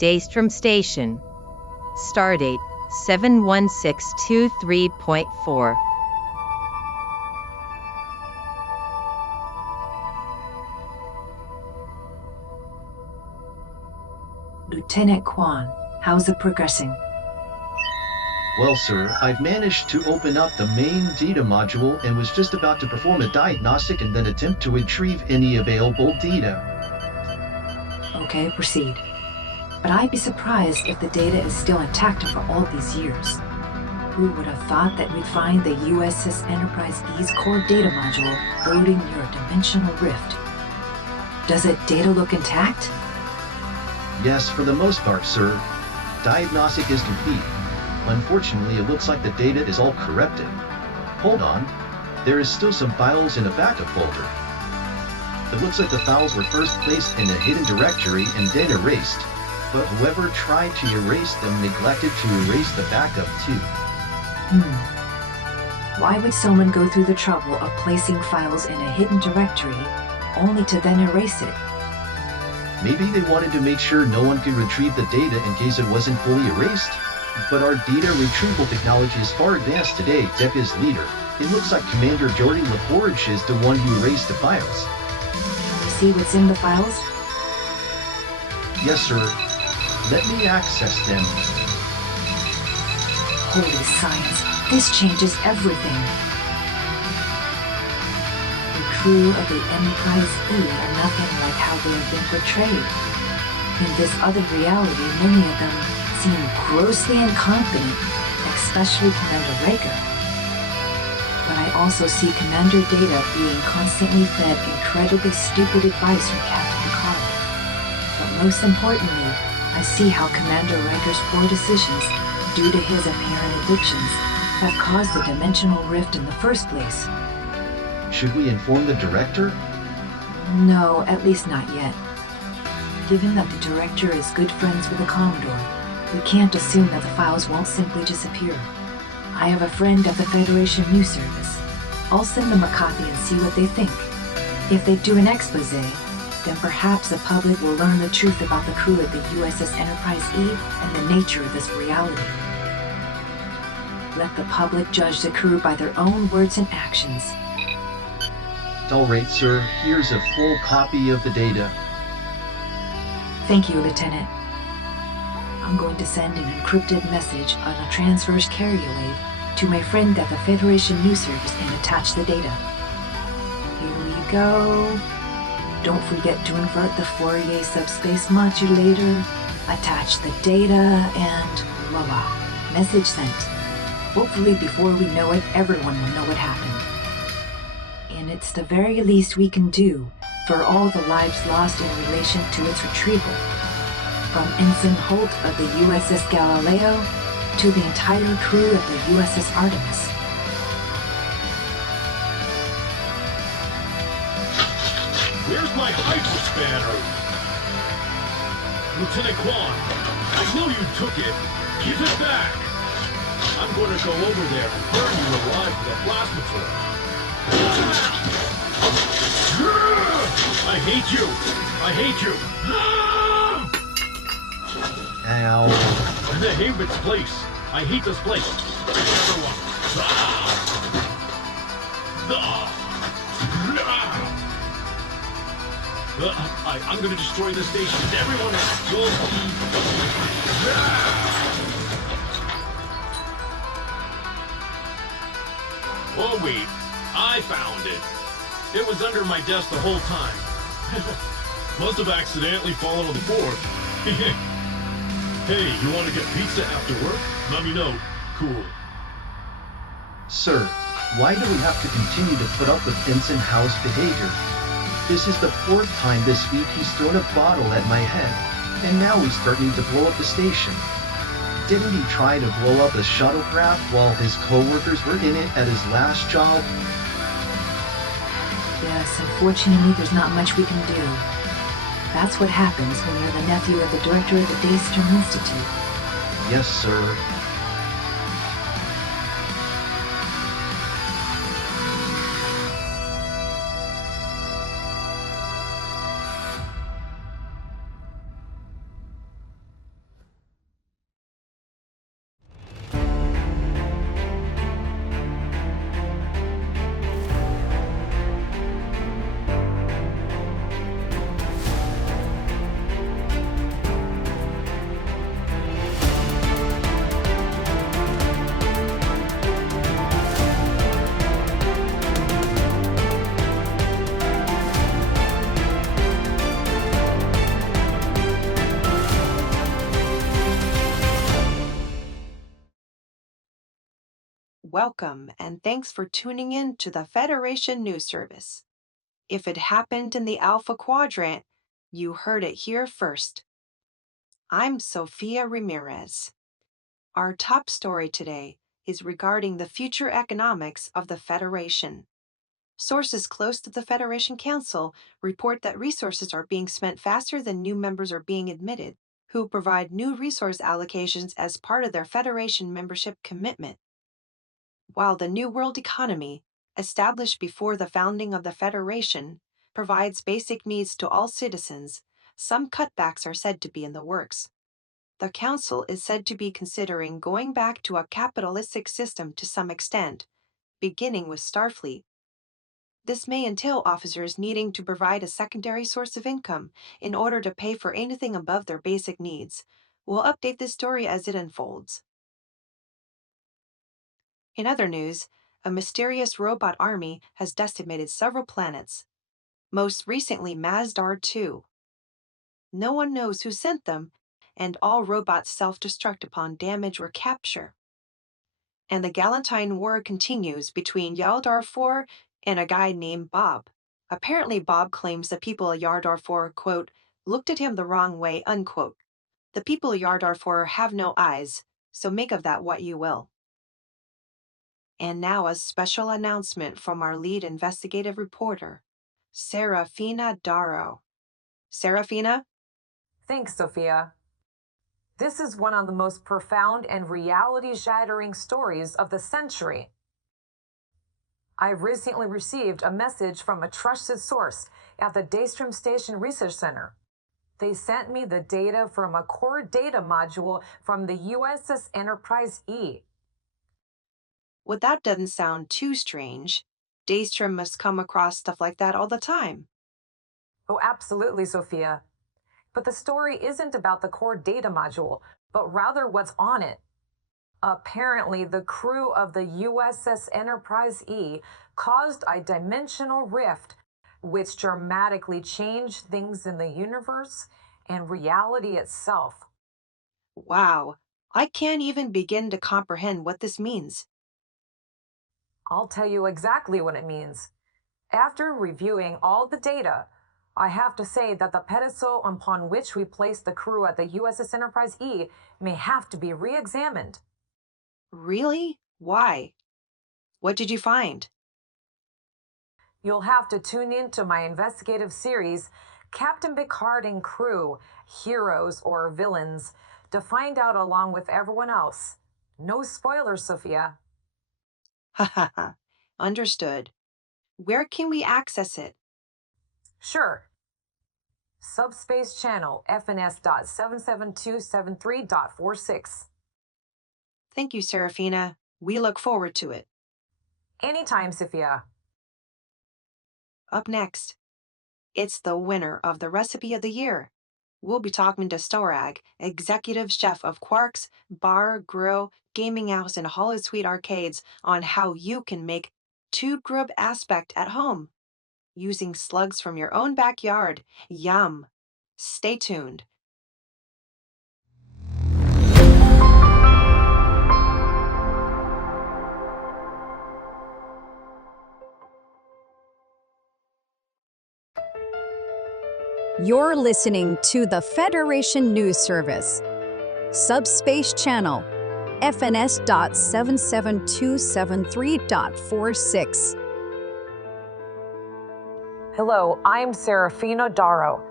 Daystrom Station. Stardate 71623.4. Lieutenant Kwan, how's it progressing? Well, sir, I've managed to open up the main data module and was just about to perform a diagnostic and then attempt to retrieve any available data. Okay, proceed. But I'd be surprised if the data is still intact after all these years. Who would have thought that we'd find the USS Enterprise E's core data module floating near a dimensional rift? Does the data look intact? Yes, for the most part, sir. Diagnostic is complete. Unfortunately, it looks like the data is all corrupted. Hold on. There is still some files in a backup folder. It looks like the files were first placed in a hidden directory and then erased. But whoever tried to erase them neglected to erase the backup too. Why would someone go through the trouble of placing files in a hidden directory only to then erase it? Maybe they wanted to make sure no one could retrieve the data in case it wasn't fully erased. But our data retrieval technology is far advanced today, Deca's leader. It looks like Commander Jordy LaForge is the one who erased the files. You see what's in the files? Yes, sir. Let me access them. Holy science, this changes everything. The crew of the Enterprise E are nothing like how they have been portrayed. In this other reality, many of them seem grossly incompetent, especially Commander Vega. But I also see Commander Data being constantly fed incredibly stupid advice from Captain Picard. But most importantly, I see how Commander Riker's poor decisions, due to his apparent addictions, have caused the dimensional rift in the first place. Should we inform the director? No, at least not yet. Given that the director is good friends with the Commodore, we can't assume that the files won't simply disappear. I have a friend at the Federation News Service. I'll send them a copy and see what they think. If they do an exposé, then perhaps the public will learn the truth about the crew of the USS Enterprise E and the nature of this reality. Let the public judge the crew by their own words and actions. All right, sir. Here's a full copy of the data. Thank you, Lieutenant. I'm going to send an encrypted message on a transverse carrier wave to my friend at the Federation News Service and attach the data. Here we go. Don't forget to invert the Fourier subspace modulator, attach the data, and voila, message sent. Hopefully before we know it, everyone will know what happened. And it's the very least we can do for all the lives lost in relation to its retrieval. From Ensign Holt of the USS Galileo to the entire crew of the USS Artemis. Where's my hyperspanner? Lieutenant Kwan, I know you took it. Give it back. I'm going to go over there and burn you alive with a plasma torch. I hate you. I hate you. Ow. I hate this place. I hate this place. Everyone. I'm going to destroy this station. Everyone will be... Oh, wait. I found it. It was under my desk the whole time. Must have accidentally fallen on the floor. Hey, you want to get pizza after work? Let me know. Cool. Sir, why do we have to continue to put up with Ensign Howe's behavior? This is the 4th time this week he's thrown a bottle at my head, and now he's threatening to blow up the station. Didn't he try to blow up a shuttlecraft while his co-workers were in it at his last job? Yes, unfortunately there's not much we can do. That's what happens when you're the nephew of the director of the Daystrom Institute. Yes, sir. Welcome, and thanks for tuning in to the Federation News Service. If it happened in the Alpha Quadrant, you heard it here first. I'm Sophia Ramirez. Our top story today is regarding the future economics of the Federation. Sources close to the Federation Council report that resources are being spent faster than new members are being admitted, who provide new resource allocations as part of their Federation membership commitment. While the New World economy, established before the founding of the Federation, provides basic needs to all citizens, some cutbacks are said to be in the works. The Council is said to be considering going back to a capitalistic system to some extent, beginning with Starfleet. This may entail officers needing to provide a secondary source of income in order to pay for anything above their basic needs. We'll update this story as it unfolds. In other news, a mysterious robot army has decimated several planets, most recently Masdar 2. No one knows who sent them, and all robots self-destruct upon damage or capture. And the Galantine War continues between Yaldar 4 and a guy named Bob. Apparently Bob claims the people of Yaldar 4, quote, looked at him the wrong way, unquote. The people of Yaldar 4 have no eyes, so make of that what you will. And now a special announcement from our lead investigative reporter, Serafina Darrow. Serafina? Thanks, Sophia. This is one of the most profound and reality-shattering stories of the century. I recently received a message from a trusted source at the Daystrom Station Research Center. They sent me the data from a core data module from the USS Enterprise E. Well, that doesn't sound too strange. Daystrom must come across stuff like that all the time. Oh, absolutely, Sophia. But the story isn't about the core data module, but rather what's on it. Apparently, the crew of the USS Enterprise E caused a dimensional rift, which dramatically changed things in the universe and reality itself. Wow, I can't even begin to comprehend what this means. I'll tell you exactly what it means. After reviewing all the data, I have to say that the pedestal upon which we placed the crew at the USS Enterprise E may have to be re-examined. Really? Why? What did you find? You'll have to tune in to my investigative series, Captain Picard and Crew, Heroes or Villains, to find out along with everyone else. No spoilers, Sophia. Ha ha ha. Understood. Where can we access it? Sure. Subspace channel FNS.77273.46. Thank you, Serafina. We look forward to it. Anytime, Sophia. Up next, it's the winner of the Recipe of the Year. We'll be talking to Storag, executive chef of Quark's Bar, Grill, Gaming House, and Holosuite Arcades, on how you can make Tube Grub Aspect at home using slugs from your own backyard. Yum! Stay tuned. You're listening to the Federation News Service, Subspace Channel, FNS.77273.46. Hello, I'm Serafina Darrow,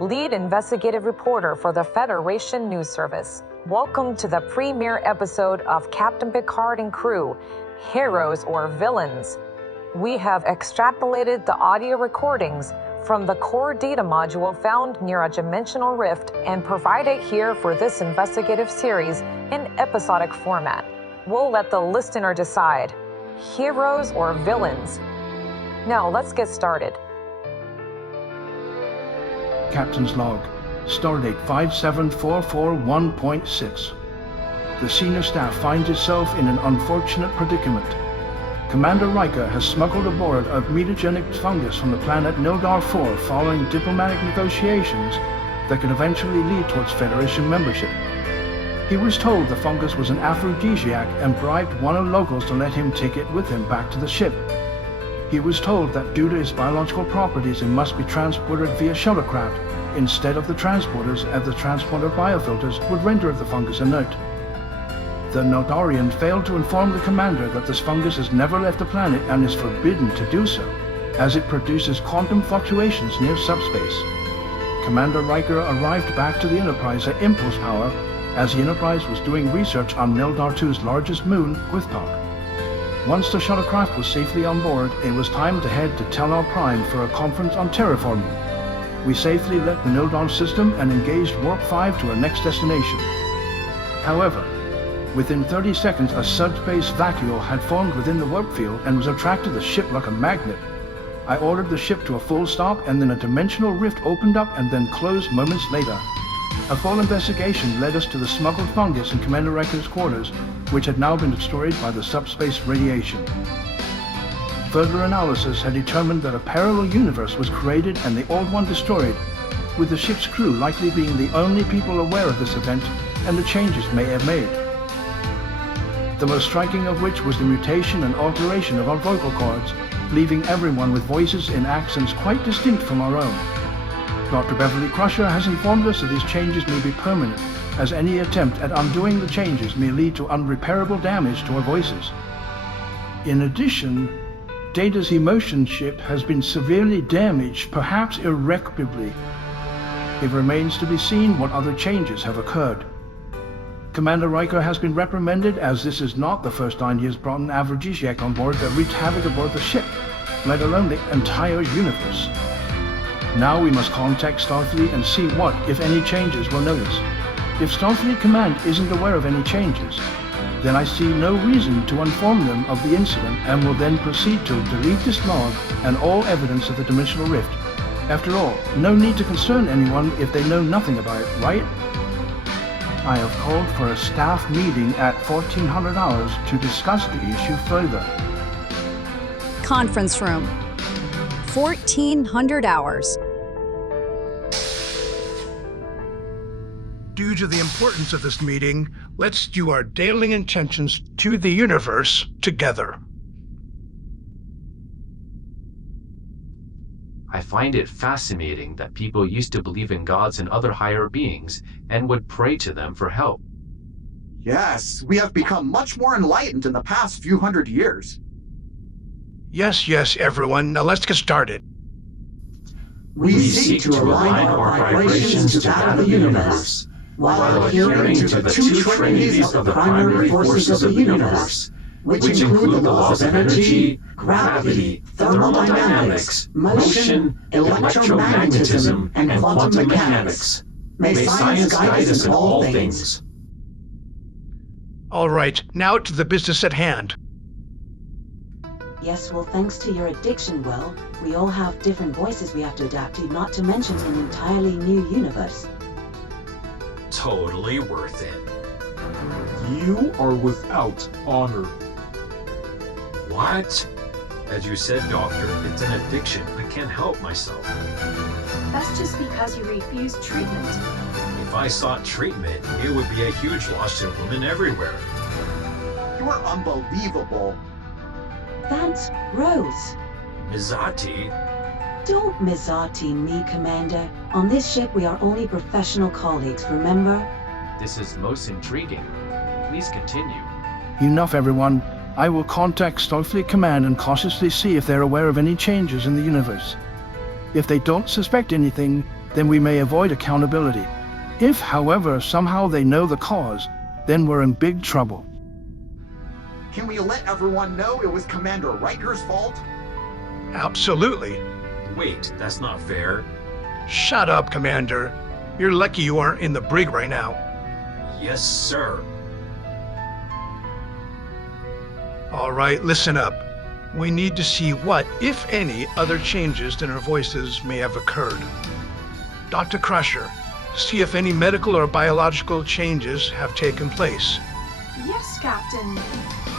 lead investigative reporter for the Federation News Service. Welcome to the premiere episode of Captain Picard and Crew, Heroes or Villains. We have extrapolated the audio recordings from the core data module found near a dimensional rift and provide it here for this investigative series in episodic format. We'll let the listener decide, heroes or villains. Now let's get started. Captain's log, stardate 57441.6. The senior staff finds itself in an unfortunate predicament. Commander Riker has smuggled aboard a mutagenic fungus from the planet Nildar 4 following diplomatic negotiations that could eventually lead towards Federation membership. He was told the fungus was an aphrodisiac and bribed one of the locals to let him take it with him back to the ship. He was told that due to its biological properties it must be transported via shuttlecraft instead of the transporters, as the transporter biofilters would render the fungus inert. The Nodarian failed to inform the commander that this fungus has never left the planet and is forbidden to do so, as it produces quantum fluctuations near subspace. Commander Riker arrived back to the Enterprise at impulse power as the Enterprise was doing research on Nildar 2's largest moon, Gwithtok. Once the shuttlecraft was safely on board, it was time to head to Tellar Prime for a conference on terraforming. We safely left the Nildar system and engaged Warp 5 to our next destination. However, within 30 seconds a subspace vacuole had formed within the warp field and was attracted to the ship like a magnet. I ordered the ship to a full stop, and then a dimensional rift opened up and then closed moments later. A full investigation led us to the smuggled fungus in Commander Riker's quarters, which had now been destroyed by the subspace radiation. Further analysis had determined that a parallel universe was created and the old one destroyed, with the ship's crew likely being the only people aware of this event and the changes may have made. The most striking of which was the mutation and alteration of our vocal cords, leaving everyone with voices in accents quite distinct from our own. Dr. Beverly Crusher has informed us that these changes may be permanent, as any attempt at undoing the changes may lead to unrepairable damage to our voices. In addition, Data's emotion chip has been severely damaged, perhaps irreparably. It remains to be seen what other changes have occurred. Commander Riker has been reprimanded, as this is not the first time he has brought an aphrodisiac on board that wreaked havoc aboard the ship, let alone the entire universe. Now we must contact Starfleet and see what, if any, changes we'll notice. If Starfleet Command isn't aware of any changes, then I see no reason to inform them of the incident and will then proceed to delete this log and all evidence of the dimensional rift. After all, no need to concern anyone if they know nothing about it, right? I have called for a staff meeting at 1400 hours to discuss the issue further. Conference room. 1400 hours. Due to the importance of this meeting, let's do our daily intentions to the universe together. I find it fascinating that people used to believe in gods and other higher beings and would pray to them for help. Yes, we have become much more enlightened in the past few hundred years. Yes, everyone. Now let's get started. We seek to align our vibrations to that of the universe, while adhering to the two trinities of the primary forces of the universe, which include the laws of energy, gravity, thermodynamics, motion, electromagnetism, and quantum mechanics. May science guide us in all things. All right, now to the business at hand. Yes, well, thanks to your addiction, Will, we all have different voices we have to adapt to, not to mention an entirely new universe. Totally worth it. You are without honor. What? As you said, Doctor, it's an addiction. I can't help myself. That's just because you refuse treatment. If I sought treatment, it would be a huge loss to women everywhere. You are unbelievable. That's Rose. Mizati? Don't Mizati me, Commander. On this ship, we are only professional colleagues, remember? This is most intriguing. Please continue. Enough, everyone. I will contact Starfleet Command and cautiously see if they're aware of any changes in the universe. If they don't suspect anything, then we may avoid accountability. If, however, somehow they know the cause, then we're in big trouble. Can we let everyone know it was Commander Riker's fault? Absolutely. Wait, that's not fair. Shut up, Commander. You're lucky you aren't in the brig right now. Yes, sir. All right, listen up. We need to see what, if any, other changes in our voices may have occurred. Dr. Crusher, see if any medical or biological changes have taken place. Yes, Captain.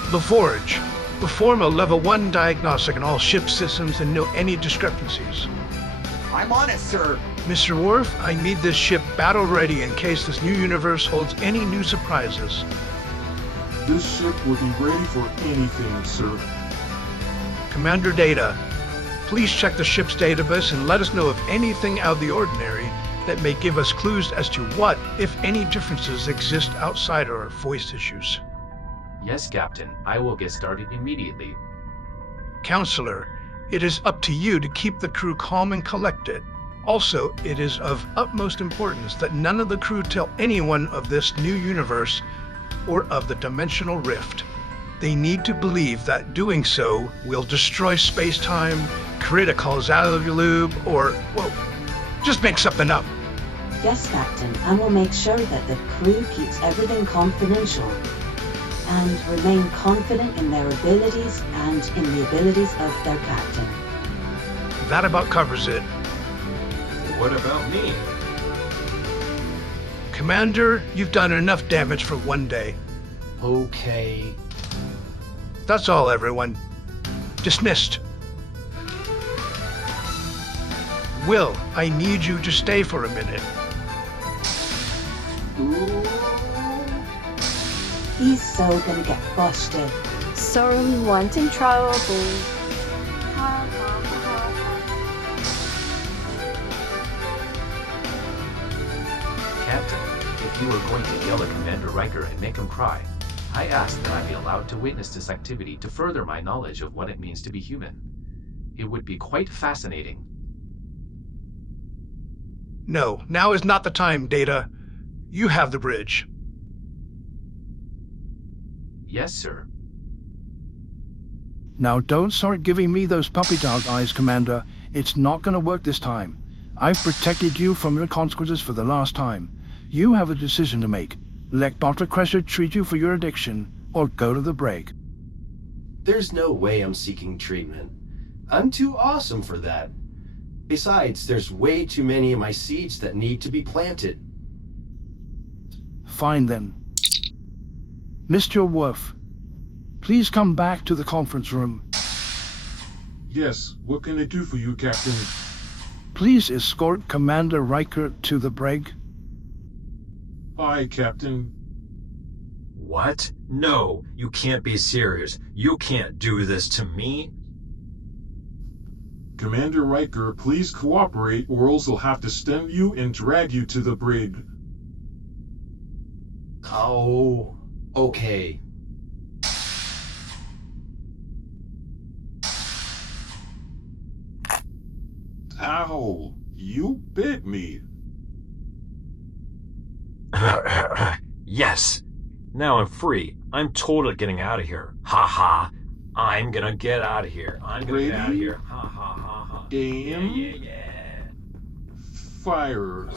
LaForge, perform a level 1 diagnostic on all ship systems and note any discrepancies. I'm on it, sir. Mr. Worf, I need this ship battle-ready in case this new universe holds any new surprises. This ship will be ready for anything, sir. Commander Data, please check the ship's database and let us know of anything out of the ordinary that may give us clues as to what, if any, differences exist outside our voice issues. Yes, Captain. I will get started immediately. Counselor, it is up to you to keep the crew calm and collected. Also, it is of utmost importance that none of the crew tell anyone of this new universe or of the dimensional rift. They need to believe that doing so will destroy space-time, create a causality loop, or, well, just make something up. Yes, Captain, and we'll make sure that the crew keeps everything confidential and remain confident in their abilities and in the abilities of their captain. That about covers it. What about me? Commander, you've done enough damage for one day. Okay. That's all, everyone. Dismissed. Will, I need you to stay for a minute. He's so gonna get busted. So wanting trouble. Captain, if you were going to yell at Commander Riker and make him cry, I asked that I be allowed to witness this activity to further my knowledge of what it means to be human. It would be quite fascinating. No, now is not the time, Data. You have the bridge. Yes, sir. Now don't start giving me those puppy dog eyes, Commander. It's not gonna work this time. I've protected you from the consequences for the last time. You have a decision to make. Let Dr. Crusher treat you for your addiction, or go to the break. There's no way I'm seeking treatment. I'm too awesome for that. Besides, there's way too many of my seeds that need to be planted. Fine then. Mr. Worf, please come back to the conference room. Yes, what can I do for you, Captain? Please escort Commander Riker to the brig. Aye, Captain. What? No, you can't be serious. You can't do this to me. Commander Riker, please cooperate or else I'll have to stem you and drag you to the brig. Oh, okay. Ow, you bit me. Yes. Now I'm free. I'm totally getting out of here. Ha ha. I'm gonna get out of here. I'm gonna get out of here. Ha ha ha ha. Game. Yeah. Fire.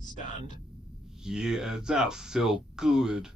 Stunned. Yeah, that felt good.